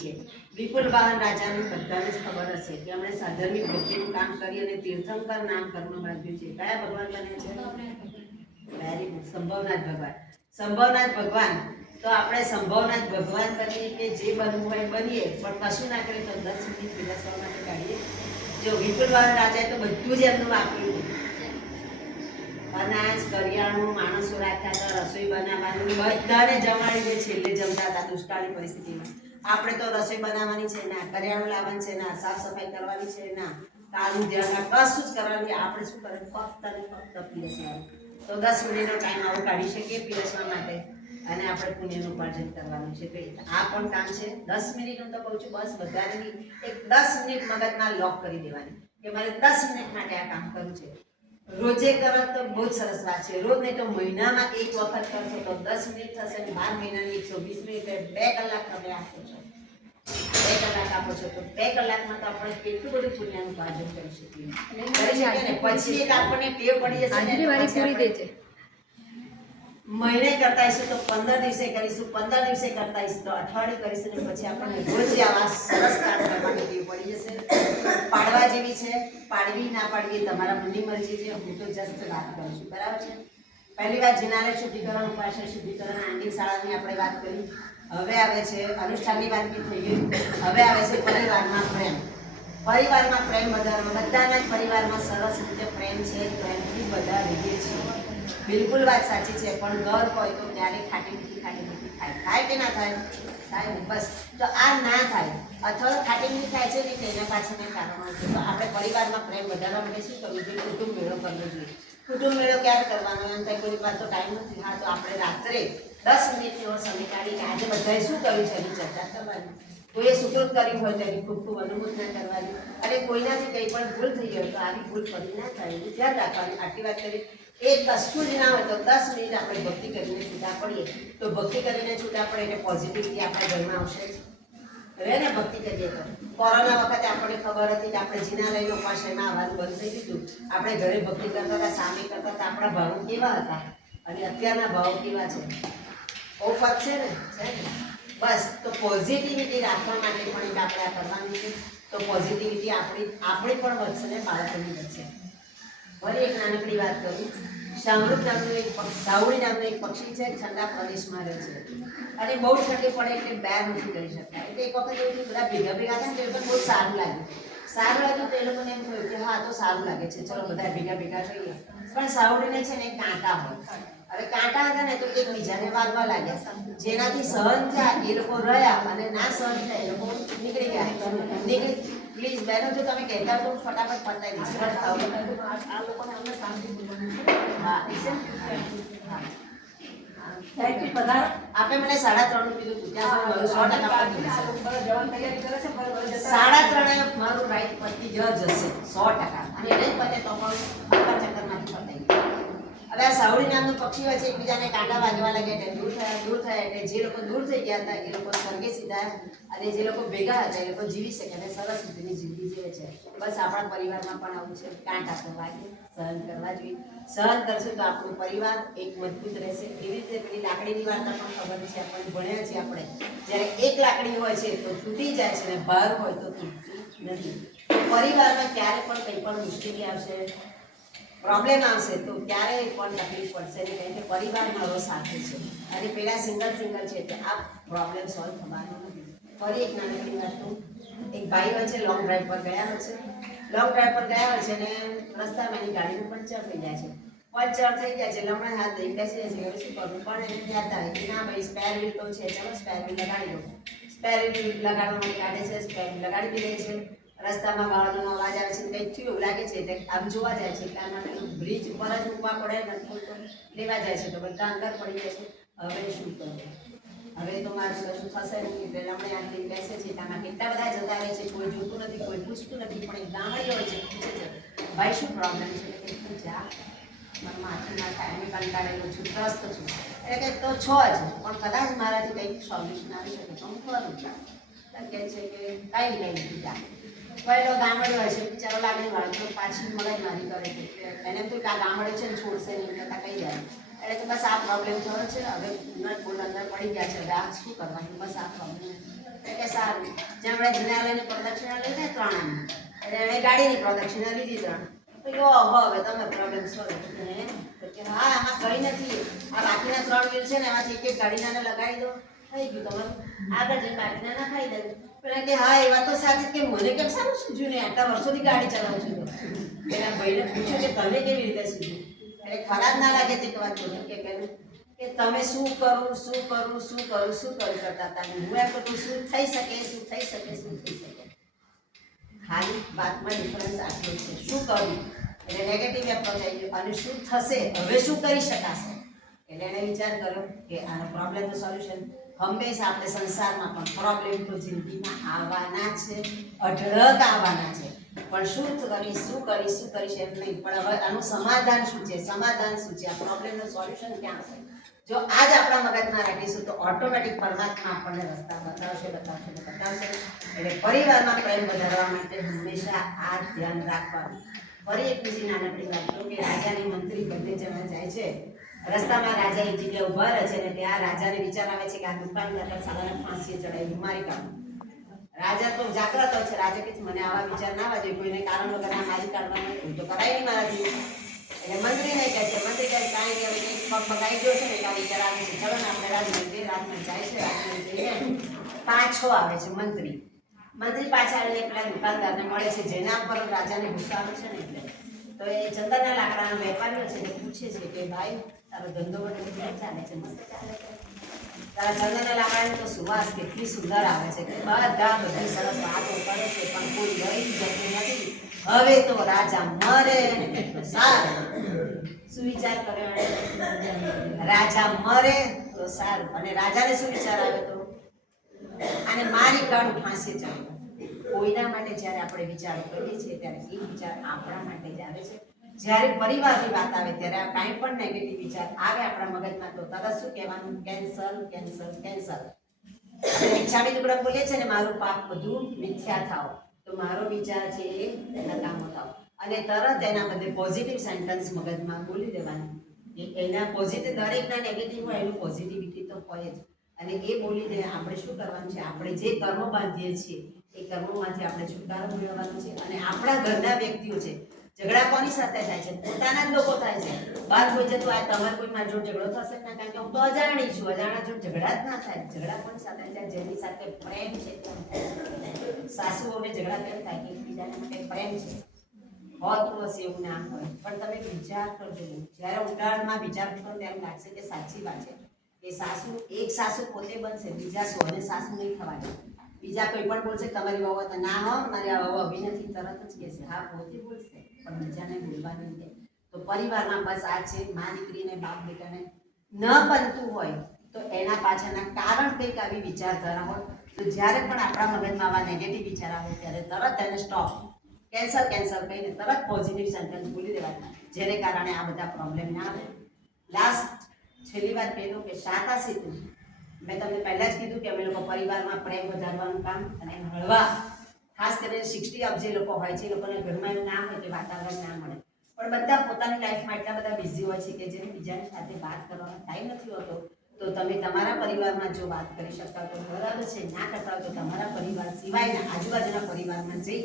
કે વિપુલ વાહન રાજાને બધાને જ ખબર હશે કે એમણે સાધર્મિક ભક્તિનું કામ કરી અને તીર્થંકર નામ કર્મ બાંધ્યું છે. કયા ભગવાન બન્યા છે? વેરી ગુડ, સંભવનાથ ભગવાન. સંભવનાથ ભગવાન. તો આપણે સંભવનાથ ભગવાન બનીએ કે જે બનવું હોય બનીએ, પણ કશું ના કરીએ તો 10 મિનિટ પીરસવા માટે કાઢીએ. જો વિપુલ વાહન રાજાએ તો બધું જ એમનું વાપર્યું હતું. અનાજ, કરિયાણું, માણસો રાખતા હતા, રસોઈ બનાવવાનું, બધાને જમાડીને છેલ્લે જમતા હતા દુષ્કાળની પરિસ્થિતિમાં. આપણે તો રસોઈ બનાવવાની છે ના, કરિયાણું લાવવાનું છે ના, સાફ સફાઈ કરવાની છે ના, તારું ધ્યાન કશું જ કરવાનું. આપણે શું કરે? ફક્ત ને ફક્ત પીરસવાનું. તો 10 મિનિટનો ટાઈમ આવો કાઢી શકીએ પીરસવા માટે, અને આપણે પુણ્યનું ઉપાર્જન કરવાનું છે. તો આ પણ કામ છે. 10 મિનિટનું તો કહું છું, બસ વધારે નહીં. એક 10 મિનિટ મગજમાં લોક કરી દેવાની કે મારે 10 મિનિટ માટે આ કામ કરવું છે. રોજે કરો તો બહુ જ સરસ વાત છે. રોજ નહીં તો મહિનામાં એક વખત કરશો તો 10 મિનિટ થશે, અને 12 મહિનાની 120 મિનિટ, 2 કલાક તમે આપો છો. 2 કલાક આપો છો તો 2 કલાકમાં તો આપણે કેટલું બધું પુણ્યનું ઉપાર્જન કરી શકીએ. પછી એક આપણને ટેવ પડી જશે ને, મહિને કરતા હશું તો 15 દિવસે કરીશું, 15 દિવસે કરતા હશું તો અઠવાડિયું કરીશું, ને પછી આપણને રોજ આવા સરસ કામ કરવાની ટેવ પડી જશે. પાડવા જેવી છે, પાડવી ના પાડવી તમારા મનની મરજી છે. હું તો જસ્ટ વાત કરું છું, બરાબર છે. પહેલી વાત જિનાલય શુદ્ધિકરણ, ઉપાસના શુદ્ધિકરણ, આંગિક શાળાની આપણે વાત કરી. હવે આવે છે અનુષ્ઠાનની વાત બી થઈ ગઈ. હવે આવે છે પરિવારમાં પ્રેમ. પરિવારમાં પ્રેમ વધારવા. બધાના જ પરિવારમાં સરસ રીતે પ્રેમ છે, પ્રેમથી બધા રહીએ છીએ. બિલકુલ વાત સાચી છે. પણ ઘર હોય તો ક્યારેક ખાટી મીઠી થાય. થાય કે ના થાય? થાય ને. બસ તો આ ના થાય, અથવા તો ખાટી મીઠી થાય છે ને, એના પાછળના કારણો છે. તો આપણે પરિવારમાં પ્રેમ વધારવા માટે શું કરવું જોઈએ? કુટુંબ મેળો કરવો જોઈએ. કુટુંબ મેળો ક્યારે કરવાનો? એમ થાય કોઈ વાર તો ટાઈમ નથી. હા, તો આપણે રાત્રે 10 મિનિટ એવો સમય કાઢી કે આજે બધાએ શું કર્યું છે એની ચર્ચા કરવાની. કોઈએ સુકૃત કર્યું હોય તો એની ખૂબ ખૂબ અનુમોદના કરવાની. અને કોઈનાથી કંઈ પણ ભૂલ થઈ હોય તો આવી ભૂલ ફરી ના થાય એનું ધ્યાન રાખવાનું. આટલી વાત કરી. એ કશું જ ના હોય તો 10 મિનિટ આપણે ભક્તિ કરીને છૂટા પડીએ. તો ભક્તિ કરીને છૂટા પડે એટલે પોઝિટિવિટી આપણા ઘરમાં આવશે જ. રહે ને ભક્તિ કરીએ તો. કોરોના વખતે આપણને ખબર હતી કે આપણે જિનાલયનો ઉપાસનામાં આવવાનું બંધ થઈ ગયું. આપણે ઘરે ભક્તિ કરતા હતા, સામે કરતા હતા. આપણા ભાવો કેવા હતા અને અત્યારના ભાવો કેવા છે? બહુ ફરક છે ને. બસ તો પોઝિટિવિટી રાખવા માટે પણ આપણે આ કરવાનું છે. તો પોઝિટિવિટી આપણી પણ વધશે ને બાળકોની વધશે. ફરી એક નાનકડી વાત કરું. શામૃત નામનું એક સાવડી નામનું એક પક્ષી છે, ઠંડા પ્રદેશમાં રહે છે, અને બહુ ઠંડી પડે એટલે બહાર નથી કરી શકતા. એટલે એક વખત એવું બધા ભેગા થાય ને, તો એ બહુ સારું લાગ્યું. સારું લાગ્યું તો એ લોકોને એમ થયું કે હા, તો સારું લાગે છે, ચલો બધા ભેગા થઈએ. પણ સાવડીને છે ને કાંટા હોય. હવે કાંટા હતા ને તો એકબીજાને વાગવા લાગ્યા. જેનાથી સહન થયા એ લોકો રહ્યા, અને ના સહન થયા એ લોકો નીકળી ગયા. પ્લીઝ બહેનો, જો તમે કહેતા તો ફટાફટ પતાવી દઈશ. આ લોકોને અમને શાંતિ બોલવાનું છે. હા, આપણે મને 3.5 કીધું હતું. ત્યાં 3.5 મારું રાઈટ પતિ જશે 100%. અને એને જ પતે તો પણ ચક્કરમાંથી પતાવી. હવે આ સાવડી નામનું પક્ષી હોય છે, એકબીજાને કાંટા વાગવા લાગ્યા એટલે દૂર થયા એટલે જે લોકો દૂર થઈ ગયા હતા એ લોકો સ્વર્ગે સીધા, અને જે લોકો ભેગા હતા એ લોકો જીવી શકે અને સરસ રીતની જિંદગી જીવે છે. બસ આપણા પરિવારમાં પણ આવું છે. કાંટા તો વાગે, સહન કરવા જોઈએ. સહન કરશું તો આપણું પરિવાર એક મજબૂત રહેશે. એવી રીતે પેલી લાકડીની વાર્તા પણ ખબર છે, આપણને ભણ્યા છીએ આપણે. જ્યારે એક લાકડી હોય છે તો તૂટી જાય છે, અને ભાર હોય તો તૂટતી નથી. પરિવારમાં ક્યારે પણ કંઈ પણ મુશ્કેલી આવશે, પ્રોબ્લેમ આવશે તો ક્યારેય પણ તકલીફ પડશે નહીં, કારણ કે પરિવાર મારો સાથે છે. અને પેલા સિંગલ છે એટલે આ પ્રોબ્લેમ સોલ્વ થવાનો નથી. ફરી એક નાનકડી વાત કહું. એક ભાઈ હોય છે, લોંગ ડ્રાઈવ પર ગયા હોય છે. અને રસ્તામાં એની ગાડીનું પંચર થઈ જાય છે. થઈ જાય છે એટલે હમણાં હાથ દઈ બેસી જાય છે. હવે શું કરવું? પણ એને યાદ આવે કે ના ભાઈ, સ્પેર વ્હીલ તો છે, ચલો સ્પેર વ્હીલ લગાડી દો. સ્પેર વ્હીલ લગાડવા માટે કાઢે છે, સ્પેર વ્હીલ લગાડી દે છે. રસ્તામાં વાળનો અવાજ આવે છે, કંઈક થયું એવું લાગે છે એટલે આમ જોવા જાય છે. એટલા માટે બ્રિજ ઉપર જ મૂકવા પડે, નથી તો લેવા જાય છે તો બધા અંદર પડી જાય છે. હવે શું કરવું? હવે તો મારે કશું થશે નહીં. એટલે હમણાં આટલી બેસે છે. આમાં કેટલા બધા જતા રહે છે, કોઈ જોતું નથી, કોઈ પૂછતું નથી. પણ એક ગામડી હોય છે, પૂછે છે, ભાઈ શું પ્રોબ્લેમ છે? એટલે કે જા માથું ના થાય, અમે કંટાળેલું છું, ત્રસ્ત છું. એટલે કે તો છો જ, પણ કદાચ મારાથી કંઈક સોલ્યુશન આવી શકે તો હું કરું છું. કહે છે કે કાંઈ નહીં જા. પહેલો ગામડે હોય છે, બિચારો લાગણી વાળો તો પાછી મગજમારી કરે છે. એને તો આ ગામડે છે ને છોડશે નહીં કરતા કહી જાય. એટલે કે બસ આ પ્રોબ્લેમ થયો છે, હવે નટ બોલ અંદર પડી ગયા છે, હવે આ શું કરવાનું? બસ આ પ્રોબ્લેમ. એટલે કે સારું. સારું. જ્યાં આપણે જિનાલયની પ્રદક્ષિણા લઈને 3 આના એટલે એણે ગાડીની પ્રદક્ષિણા લીધી 3. તો કે હવે તમે પ્રોબ્લેમ સોલ્વ. તો કે હા આમાં કંઈ નથી, આ બાકીના 3 વ્હીલ છે ને એમાંથી એક ગાડીનાને લગાવી દો, થઈ ગયું તમારું. આગળ જઈને બાકીના ના ખાઈ દેવું. પેલા કે હા એ વાત તો સાચી કે મને કેમ સારું સૂઝ્યું ને, આટલા વર્ષોથી ગાડી ચલાવું છું. પેલા ભાઈને પૂછ્યું કે તને કેવી રીતે સૂઝ્યું. એટલે ખરાબ ના લાગે તે વાત બોલી કે તમે શું કરું કરતા હતા. હું એમ કહું શું થઈ શકે. ખાલી વાતમાં ડિફરન્સ આટલો છે, શું કરવું એટલે નેગેટિવ એપ્રોચ આવી ગયો, અને શું થશે હવે શું કરી શકાશે. એટલે એણે વિચાર કર્યો કે આનો પ્રોબ્લેમનું સોલ્યુશન હંમેશા આપણે સંસારમાં પણ પ્રોબ્લેમ તો જિંદગીમાં આવવાના છે, અઢળક આવવાના છે, પણ શું કરીશ એમ નહીં, પણ હવે આનું સમાધાન શું છે, આ પ્રોબ્લેમનું સોલ્યુશન ક્યાં છે. જો આજ આપણા મગજમાં રાખીશું તો ઓટોમેટિક પરમાત્મા આપણને રસ્તા બતાવશે. એટલે પરિવારમાં પ્રેમ વધારવા માટે હંમેશા આ ધ્યાન રાખવાનું. ફરી એક બીજી નાનકડી વાત કહું કે રાજાની મંત્રી બંને જણા જાય છે રસ્તામાં. રાજા એક જગ્યાએ ઊભા રહે છે ને ત્યાં રાજાને વિચાર આવે છે કે આ દુકાનદાર સાલાને ફાંસીએ ચડાવી મારી કાઢું. રાજા તો જાગ્રત હોય છે. રાજા કે મને આવા વિચાર ના આવવા જોઈએ, કોઈને કારણ વગર મારી કાઢવાનું હું તો કરાય નહીં મારાથી. એટલે મંત્રીને કહે છે, મંત્રી કહે કાંઈ કે પગ પગાઈ ગયો છે ને આ વિચાર આવે છે, ચલો ને આપણે રાજમહેલ જાય છે. રાજમહેલ જઈને પાછો આવે છે મંત્રી પાછા આવીને પેલા દુકાનદારને મળે છે, જેના પર રાજાને ગુસ્સો આવે છે ને. એટલે તો એ ચંદનના લાકડાનો વેપારીઓ છે ને પૂછે છે કે ભાઈ તારો ધંધો બધો કેમ ચાલે છે? મસ્ત ચાલે છે. તારા ચંદનના લાકડાની તો સુવાસ કેટલી સુંદર આવે છે કે બધી સરસ વાતો કરે છે, પણ કોઈ રહી જતું નથી. હવે તો રાજા મરે સારું. શું વિચાર કર્યો? રાજા મરે તો સારું. અને રાજાને શું વિચાર આવ્યો તો આને મારી કાઢું, ફાંસી ચડાવું. કોઈના માટે જ્યારે આપણે વિચારો કરીએ છીએ ત્યારે એ વિચાર આપણા માટે જ આવે છે. જ્યારે પરિવારની વાત આવે ત્યારે કાંઈ પણ નેગેટિવ વિચાર આવે આપણા મગજમાં તો તરત શું કહેવાનું? કેન્સલ. ઈચ્છાની ટુકડા બોલે છે ને મારું પાપ બધું મિથ્યા થાવ, તો મારો વિચાર છે એ નકામો થાવ. અને તરત એના બદલે પોઝિટિવ સેન્ટેન્સ મગજમાં બોલી દેવાનું. એના પોઝિટિવ, દરેકના નેગેટિવ હોય એનું પોઝિટિવિટી તો હોય જ. અને એ બોલીને આપણે શું કરવાનું છે? આપણે જે કર્મો બાંધીએ છીએ એ કર્મોમાંથી આપણે છુટકારો મેળવવાનો છે. અને આપણા ઘરના વ્યક્તિઓ છે, ઝઘડા કોની સાથે થાય છે? પોતાના જ લોકો થાય છે. બહાર કોઈ જતું આ તમારે કોઈ મારી જોડે ઝઘડો થશે ના, કારણ કે હું તો અજાણી છું. અજાણા જોડે ઝઘડા જ ના થાય. ઝઘડા કોની સાથે થાય? જેની સાથે પ્રેમ છે. સાસુઓને ઝઘડા કેમ થાય? કે એકબીજાને માટે પ્રેમ છે. હોતું હશે એવું ના હોય, પણ તમે વિચાર કરજો. જ્યારે ઊંડાણમાં વિચાર કરો તેમ લાગશે કે સાચી વાત છે. એ સાસુ એક સાસુ પોતે બનશે, બીજા 100ને સાસુ નહીં થવાની. બીજા કોઈ પણ બોલશે તમારી વહુ તો ના હો મારી આ વહુ આવી નથી, તરત જ કહેશે હા પોતે બોલશે, પણ બીજાને બોલવા નહીં દે. તો પરિવારમાં બસ આ છે, મા દીકરીને બાપ બેટાને ન બનતું હોય તો એના પાછળના કારણ કંઈક આવી વિચારધારા હોય તો જ્યારે પણ આપણા મગજમાં આવા નેગેટિવ વિચાર આવે ત્યારે તરત એને સ્ટોપ, કેન્સલ કહીને તરત પોઝિટિવ સેન્ટેન્સ બોલી દેવાના, જેને કારણે આ બધા પ્રોબ્લેમ ના આવે. લાસ્ટ છેલ્લી વાત કહી દઉં કે શાતા સેતુ, મેં તમને પહેલાં જ કીધું કે અમે લોકો પરિવારમાં પ્રેમ વધારવાનું કામ અને હળવા, ખાસ કરીને 60 અપ જે લોકો હોય છે એ લોકોને ઘરમાં એવું ના હોય કે વાતાવરણ ના મળે, પણ બધા પોતાની લાઈફમાં એટલા બધા બિઝી હોય છે કે જેને બીજાની સાથે વાત કરવાનો ટાઈમ નથી હોતો. તો તમે તમારા પરિવારમાં જો વાત કરી શકતા તો બરાબર છે, ના કરતા હોય તો તમારા પરિવાર સિવાયના આજુબાજુના પરિવારમાં જઈ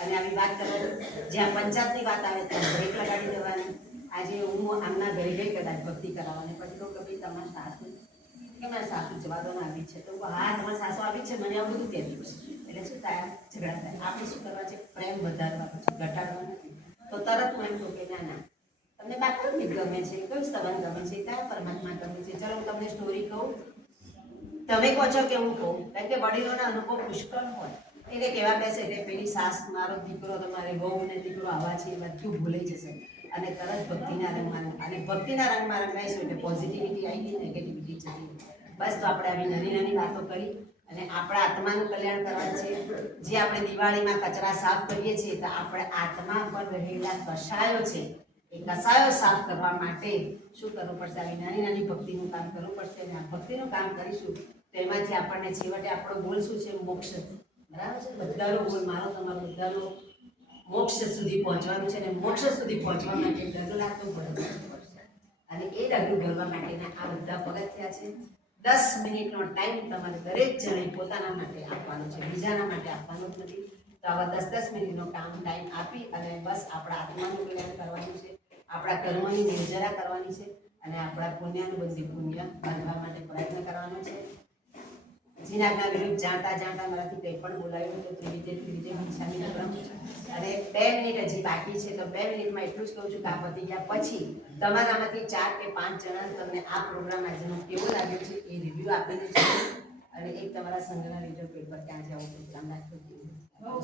અને આવી વાત કરવાની. જ્યાં પંચાયતની વાત આવે ત્યાં બ્રેક લગાડી દેવાની. આજે હું આમના ઘરે ગઈ કદાચ ભક્તિ કરાવવાની, પછી તો કભી તમારા સાસુ કે મારા સાસુ જવા દો આવી છે, તો હા તમારા સાસુ આવી છે મને આવું બધું કહેતી હોય એટલે શું થાય? ઝઘડા થાય. આપણે શું કરવા છે? પ્રેમ વધારવાનો છે, ઘટાડવાનો નથી. તો તરત હું એમ કહું કે ના તમને બાકી ગીત ગમે છે, કયું સ્તવન ગમે છે, કયા પરમાત્મા ગમે છે? ચાલો હું તમને સ્ટોરી કહું, તમે કહો છો કે હું કહું, કારણ કે વડીલોના અનુભવ પુષ્કળ હોય. એટલે કેવા બેસે એટલે પેલી સાસ મારો દીકરો, તમારી વહુ ને દીકરો આવા છે એ બધું ભૂલાઈ જશે અને તરત ભક્તિના રંગમાં, અને ભક્તિના રંગમાં રંગાઈશું એટલે પોઝિટિવિટી આવી ગઈ, નેગેટિવિટી જતી. બસ તો આપણે આવી નાની વાતો કરી અને આપણા આત્માનું કલ્યાણ કરવાનું છે. જે આપણે દિવાળીમાં કચરા સાફ કરીએ છીએ તો આપણે આત્મા પર રહેલા કષાયો છે એ કષાયો સાફ કરવા માટે શું કરવું પડશે? આવી નાની ભક્તિનું કામ કરવું પડશે. અને આ ભક્તિનું કામ કરીશું તો એમાંથી આપણને છેવટે આપણો ગોલ શું છે? મોક્ષ. બરાબર છે? બધાનો ગોલ, મારો તમારો બધાનો મોક્ષ સુધી પહોંચવાનું છે. અને મોક્ષ સુધી પહોંચવા માટે ડગલા તો ભરવા પડશે. અને એ ડગલું ભરવા માટેના આ બધા પગથિયા છે. 10 મિનિટનો ટાઈમ તમારે દરેક જણે પોતાના માટે આપવાનો છે, બીજાના માટે આપવાનો જ નથી. તો આવા 10-10 મિનિટનો ટાઈમ આપી અને બસ આપણા આત્માનું કલ્યાણ કરવાનું છે, આપણા કર્મની નિર્જરા કરવાની છે અને આપણા પુણ્યાનુબંધી પુણ્ય બાંધવા માટે પ્રયત્ન કરવાનો છે. જીનાજ્ઞા વિરુદ્ધ જાણતા મારાથી કંઈ પણ બોલાયું તો ત્રિવિધે ઈચ્છાની અગ્રમ. અને 2 મિનિટ હજી બાકી છે, તો 2 મિનિટમાં એટલું જ કહું છું કે આ પતી ગયા પછી તમારામાંથી 4 કે 5 જણા તમને આ પ્રોગ્રામ આજનો કેવો લાગ્યો છે એ રિવ્યુ આપીને છે. અને એક તમારા સંઘના લીડર પેપર ક્યાં છે આવું પ્રોગ્રામ રાખ્યો છે. બહુ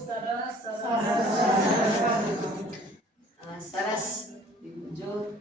સરસ. જો